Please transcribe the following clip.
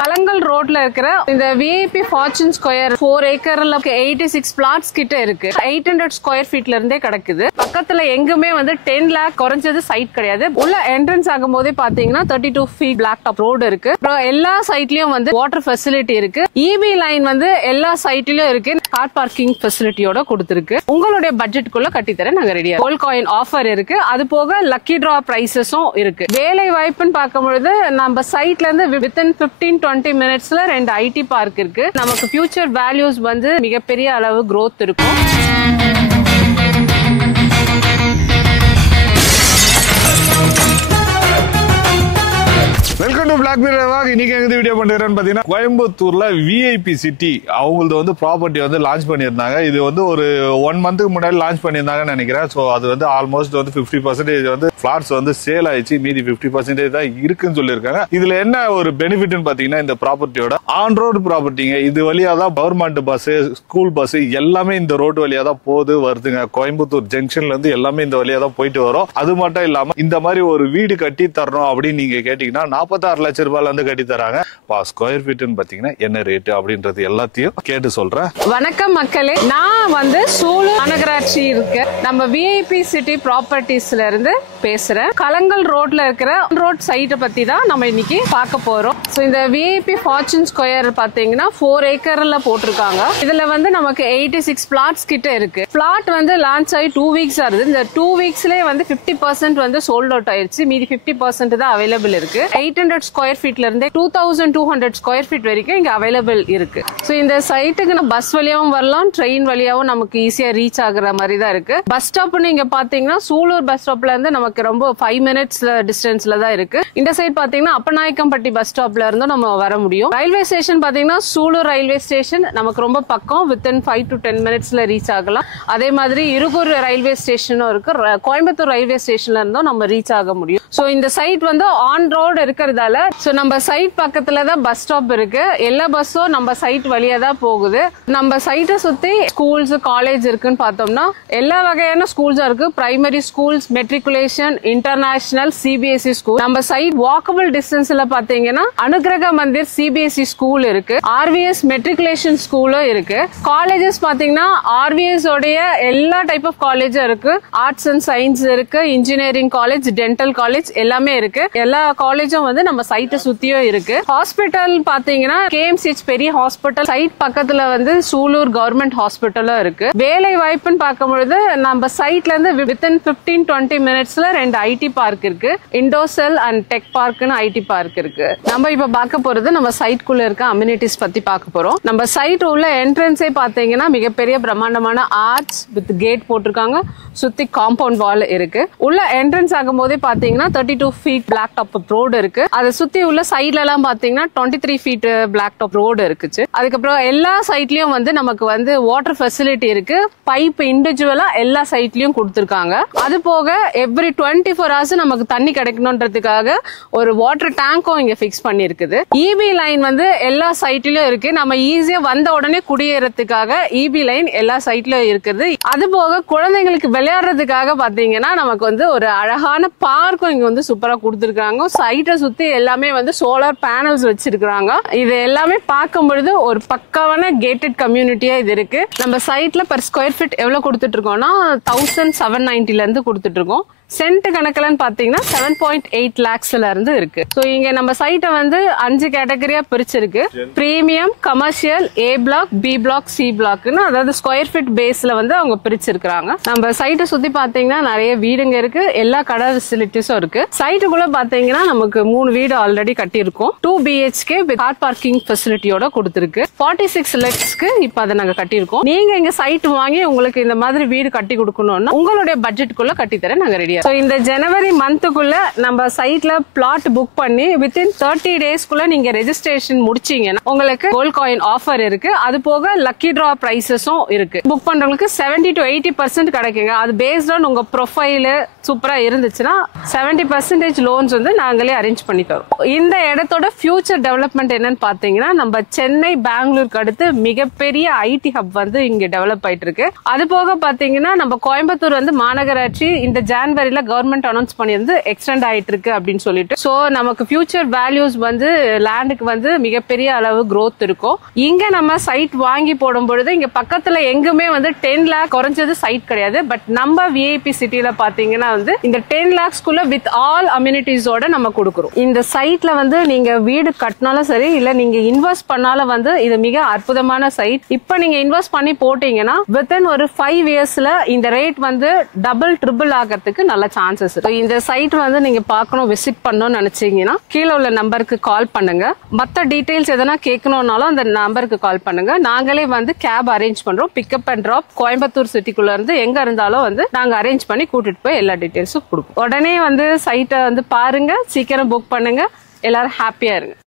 கலங்கல் ரோட்ல இருக்கிற இந்த விஐபி ஃபார்ச்சூன் ஸ்கொயர் 4 ஏக்கர்ல 86 பிளாட்ஸ் கிட்ட இருக்கு. 800 ஸ்கொயர் ஃபீட்ல இருந்தே கிடைக்குது. பக்கத்துல எங்குமே வந்து 10 லேக் குறைஞ்சது சைட் கிடையாது. உள்ள என்ட்ரன்ஸ் ஆகும் போதே பாத்தீங்கன்னா 32 ஃபீட் பிளாக் டாப் ரோடு இருக்கு. எல்லா சைட்லயும் வந்து வாட்டர் ஃபெசிலிட்டி இருக்கு. இபி லைன் வந்து எல்லா சைட்லயும் இருக்கு. கார் பார்க்கிங் ஃபெசிலிட்டியோட கொடுத்திருக்கு. உங்களுடைய பட்ஜெட்டுக்குள்ள கட்டித்தர நாங்க ரெடியா. கோல்ட் காயின் ஆஃபர் இருக்கு. அது போக லக்கி டிரா பிரைசஸும் இருக்கு. வேலை வாய்ப்புன்னு பார்க்கும்பொழுது நம்ம சைட்ல இருந்து வித்தின் 15-20 மினிட்ஸ்ல 2 ஐடி பார்க் இருக்கு. நமக்கு ஃபியூச்சர் வேல்யூஸ் வந்து மிகப்பெரிய அளவு growth இருக்கும். Welcome to black mirror. இன்னைக்கு எங்க வீடியோ பண்றேன்னு பாத்தீங்கன்னா கோயம்புத்தூர்ல விஐபி சிட்டி அவங்களது வந்து ப்ராப்பர்ட்டி வந்து லான்ச் பண்ணியிருந்தாங்க. இது வந்து ஒரு 1 மந்த்துக்கு முன்னாடி லான்ச் பண்ணியிருந்தாங்கன்னு நினைக்கிறேன். ஸோ அது வந்து ஆல்மோஸ்ட் வந்து 50% வந்து பிளாட்ஸ் வந்து சேல் ஆயிடுச்சு. மீதி 50% தான் இருக்குன்னு சொல்லியிருக்காங்க. இதுல என்ன ஒரு பெனிஃபிட்னு பாத்தீங்கன்னா இந்த ப்ராப்பர்ட்டியோட ஆன் ரோடு ப்ராப்பர்ட்டிங்க. இது வழியா தான் கவர்மெண்ட் பஸ், ஸ்கூல் பஸ் எல்லாமே இந்த ரோடு வழியா தான் போகுது வருதுங்க. கோயம்புத்தூர் ஜங்ஷன்ல இருந்து எல்லாமே இந்த வழியா தான் போயிட்டு வரும். அது மட்டும் இல்லாம இந்த மாதிரி ஒரு வீடு கட்டி தரணும் அப்படின்னு நீங்க கேட்டீங்கன்னா 46 லட்சம் ரூபாயில இருந்து கட்டி தராங்க. ஸ்கொயர் ஃபீட்னு பாத்தீங்கன்னா என்ன ரேட் அப்படின்றது எல்லாத்தையும் கேட்டு சொல்றேன். வணக்கம் மக்களே, நான் வந்து சூலூர் மாநகராட்சி இருக்க நம்ம விஐபி சிட்டி ப்ராப்பர்ட்டிஸ்ல இருந்து பேசுறேன். கலங்கல் ரோட்ல இருக்கிற ரோட் சைட்டை பத்தி தான் நம்ம இன்னைக்கு பார்க்க போறோம். இந்த விஐபி ஃபார்ச்சூன் ஸ்கொயர் பாத்தீங்கன்னா 4 ஏக்கர்ல போட்டிருக்காங்க. இதுல வந்து நமக்கு 86 பிளாட்ஸ் கிட்ட இருக்கு. பிளாட் வந்து லான்ச் ஆகி 2 வீக்ஸ் ஆகுது. இந்த 2 வீக்ஸ்லயே வந்து 50% வந்து சோல்ட் அவுட் ஆயிடுச்சு. மீதி 50% தான் அவைலபிள் இருக்கு. 800 ஸ்கொயர் ஃபீட்ல இருந்து 2200 ஸ்கொயர் ஃபீட் வரைக்கும் இங்க அவைலபிள் இருக்கு. சோ இந்த சைட்டுக்கு நம்ம பஸ் வழியாவும் வரலாம், ட்ரெயின் வழியாவும் நமக்கு ஈஸியா ரீச் ஆகுற மாதிரி தான் இருக்கு. பஸ் ஸ்டாப் நீங்க பாத்தீங்கன்னா சூலூர் பஸ் ஸ்டாப்ல இருந்து நமக்கு ரொம்ப 5 மினிட்ஸ் டிஸ்டன்ஸ்ல தான் இருக்கு. இந்த சைட் பாத்தீங்கன்னா அப்பநாயக்கம்பட்டி பஸ் ஸ்டாப்ல இருந்து நம்ம வர முடியும். ரயில்வே ஸ்டேஷன் பாத்தீங்கன்னா சூலூர் ரயில்வே ஸ்டேஷன் நமக்கு ரொம்ப பக்கம். வித்தின் 5 to 10 மினிட்ஸ்ல ரீச் ஆகலாம். அதே மாதிரி இருகூர் ரயில்வே ஸ்டேஷனும் இருக்கு. கோயம்புத்தூர் ரயில்வே ஸ்டேஷன்ல இருந்தும் நம்ம ரீச் ஆக முடியும். சோ இந்த சைட் வந்து ஆன் ரோடு இருக்கிறதால நம்ம சைட் பக்கத்துல தான் பஸ் ஸ்டாப் இருக்கு. எல்லா பஸ்ஸும் நம்ம சைட் வழியா தான் போகுது. நம்ம சைட்டை சுத்தி ஸ்கூல்ஸ், காலேஜ் இருக்குன்னு பார்த்தோம்னா எல்லா வகையான ஸ்கூல்ஸும் இருக்கு. Primary schools, matriculation, international, CBSE school. நம்ம சைட் வாக்கபிள் டிஸ்டன்ஸ்ல பாத்தீங்கன்னா அனுகிரக மந்திர் சிபிஎஸ்இ ஸ்கூல் இருக்கு. ஆர்விஎஸ் மெட்ரிகுலேஷன் ஸ்கூலும் இருக்கு. காலேஜஸ் பாத்தீங்கன்னா ஆர்விஎஸ் உடைய எல்லா டைப் ஆஃப் காலேஜும் இருக்கு. ஆர்ட்ஸ் அண்ட் சயின்ஸ் இருக்கு, இன்ஜினியரிங் காலேஜ், டென்டல் காலேஜ் எல்லாமே இருக்கு. எல்லா காலேஜும் வந்து நம்ம சைட்டை சுத்தியும் இருக்கு. ஹாஸ்பிட்டல் பாத்தீங்கன்னா கேஎம்சிஹெச் பெரிய ஹாஸ்பிட்டல் சைட் பக்கத்துல வந்து சூலூர் கவர்மெண்ட் ஹாஸ்பிட்டலும் இருக்கு. வேலை வாய்ப்புன்னு பார்க்கும்பொழுது நம்ம சைட்ல இருந்து வித்தின் 15-20 மினிட்ஸ்ல 2 ஐடி பார்க் இருக்கு. இண்டோசெல் அண்ட் டெக் பார்க்னு ஐடி பார்க் இருக்கு. நம்ம இப்ப பார்க்க போறது நம்ம சைட்குள்ள இருக்க அம்யூனிட்டிஸ் பத்தி பார்க்க போறோம். நம்ம சைட் உள்ள என்ட்ரன்ஸே பாத்தீங்கன்னா மிகப்பெரிய பிரம்மாண்டமான ஆர்ச் வித் கேட் போட்டிருக்காங்க. சுத்தி காம்பவுண்ட் வால் இருக்கு. உள்ள என்ட்ரன்ஸ் ஆகும் போதே பாத்தீங்கன்னா 32 ஃபீட் பிளாக் டாப் ரோடு இருக்கு. அதை சுத்தி உள்ள சைட்ல எல்லாம் பாத்தீங்கன்னா 23 ஃபீட் பிளாக் டாப் ரோடு இருக்குச்சு. அதுக்கப்புறம் எல்லா சைட்லயும் வந்து நமக்கு வந்து வாட்டர் ஃபெசிலிட்டி இருக்கு. பைப் இண்டிவிஜுவலா எல்லா சைட்லயும் கொடுத்திருக்காங்க. அது போக எவ்ரி 24 hours நமக்கு தண்ணி கிடைக்கணும்ன்றதுக்காக ஒரு வாட்டர் டேங்கும் இங்க பிக்ஸ் பண்ணிருக்குது. இபி லைன் வந்து எல்லா சைட்லயும் இருக்கு. நம்ம ஈஸியா வந்த உடனே குடியேறதுக்காக இபி லைன் எல்லா சைட்லயும் இருக்குது. அது போக குழந்தைங்களுக்கு விளையாடுறதுக்காக பாத்தீங்கன்னா நமக்கு வந்து ஒரு அழகான பார்க்கும் இங்க வந்து சூப்பரா கொடுத்திருக்காங்க. சைட்டை சுத்தி எல்லாமே வந்து சோலார் பேனல்ஸ் வச்சிருக்காங்க. இது எல்லாமே பார்க்கும் பொழுது ஒரு பக்காவான கேட்டட் கம்யூனிட்டியா இது இருக்கு. நம்ம சைட்ல பர் ஸ்கொயர் ஃபீட் எவ்வளவு கொடுத்துட்டு இருக்கோம்னா 1790 இருந்து கொடுத்துட்டு இருக்கோம். சென்ட் கணக்குலன்னு பாத்தீங்கன்னா 7.8 lakhsல இருந்து இருக்கு. சோ இங்க நம்ம சைட்டை வந்து 5 கேட்டகரியா பிரிச்சிருக்கு. பிரீமியம், கமர்ஷியல், ஏ பிளாக், பி பிளாக், சி பிளாக்னு, அதாவது ஸ்கொயர் ஃபீட் பேஸ்ல வந்து அவங்க பிரிச்சிருக்காங்க. நம்ம சைட்டை சுத்தி பாத்தீங்கன்னா நிறைய வீடுங்க இருக்கு. எல்லா கடை ஃபெசிலிட்டிஸும் இருக்கு. சைட்டுக்குள்ள பாத்தீங்கன்னா நமக்கு 3 வீடு ஆல்ரெடி கட்டி இருக்கும். 2 BHK வித் கார் பார்க்கிங் ஃபெசிலிட்டியோட கொடுத்திருக்கு. 46 lakhsக்கு இப்ப அதை நாங்க கட்டியிருக்கோம். நீங்க இங்க சைட் வாங்கி உங்களுக்கு இந்த மாதிரி வீடு கட்டி கொடுக்கணும்னா உங்களுடைய பட்ஜெட்டுக்குள்ள கட்டி தர நாங்க ரெடி. இந்த ஜனவரி மந்த்துக்குள்ள நம்ம சைட்ல பிளாட் புக் பண்ணி வித்தின் 30 டேஸ்க்குள்ள நீங்க ரெஜிஸ்ட்ரேஷன் முடிச்சீங்கன்னா உங்களுக்கு கோல்ட் காயின் ஆஃபர் இருக்கு. அது போக லக்கி டிரா பிரைசஸும் இருக்கு. புக் பண்றவங்களுக்கு 70 to 80% கிடைக்குங்க. அது பேஸ்ட் ஆன் உங்க ப்ரொஃபைல் சூப்பரா இருந்துச்சுன்னா 70% லோன்ஸ் வந்து நாங்களே அரேஞ்ச் பண்ணி தரோம். இந்த இடத்தோட ஃபியூச்சர் டெவலப்மெண்ட் என்னன்னு பாத்தீங்கன்னா நம்ம சென்னை, பெங்களூருக்கு அடுத்து மிகப்பெரிய ஐடி ஹப் வந்து இங்க டெவலப் ஆயிட்டு இருக்கு. அது போக பாத்தீங்கன்னா நம்ம கோயம்புத்தூர் வந்து மாநகராட்சி இந்த ஜான்வரி பிப்ரவரியில கவர்மெண்ட் அனௌன்ஸ் பண்ணியிருந்து எக்ஸ்டெண்ட் ஆயிட்டு இருக்கு அப்படின்னு சொல்லிட்டு. சோ நமக்கு ஃபியூச்சர் வேல்யூஸ் வந்து லேண்டுக்கு வந்து மிகப்பெரிய அளவு growth இருக்கும். இங்க நம்ம சைட் வாங்கி போடும் பொழுது இங்க பக்கத்துல எங்குமே வந்து 10 lakh குறைஞ்சது சைட் கிடையாது. பட் நம்ம விஐபி சிட்டில பாத்தீங்கன்னா வந்து இந்த 10 lakhsக்குள்ள வித் ஆல் அம்யூனிட்டிஸோட நம்ம கொடுக்குறோம். இந்த சைட்ல வந்து நீங்க வீடு கட்டினாலும் சரி இல்ல நீங்க இன்வெஸ்ட் பண்ணாலும் வந்து இது மிக அற்புதமான சைட். இப்ப நீங்க இன்வெஸ்ட் பண்ணி போட்டீங்கன்னா வித்தின் ஒரு 5 இயர்ஸ்ல இந்த ரேட் வந்து டபுள் ட்ரிபிள் ஆகிறதுக்கு நல்ல சான்சஸ் இருக்கு. இந்த சைட் வந்து நீங்க பார்க்கணும், விசிட் பண்ணணும்னு நினைச்சீங்கன்னா கீழே உள்ள நம்பருக்கு கால் பண்ணுங்க. மத்த டீடைல்ஸ் எதனா கேட்கணும்னாலும் அந்த நம்பருக்கு கால் பண்ணுங்க. நாங்களே வந்து கேப் அரேஞ்ச் பண்றோம். பிக்கப் அண்ட் டிராப் கோயம்புத்தூர் சிட்டிக்குள்ள இருந்து எங்க இருந்தாலும் வந்து நாங்க அரேஞ்ச் பண்ணி கூட்டிட்டு போய் எல்லா டீடைல்ஸும் கொடுப்போம். உடனே வந்து சைட்டை வந்து பாருங்க, சீக்கிரம் புக் பண்ணுங்க, எல்லாரும் ஹாப்பியா இருங்க.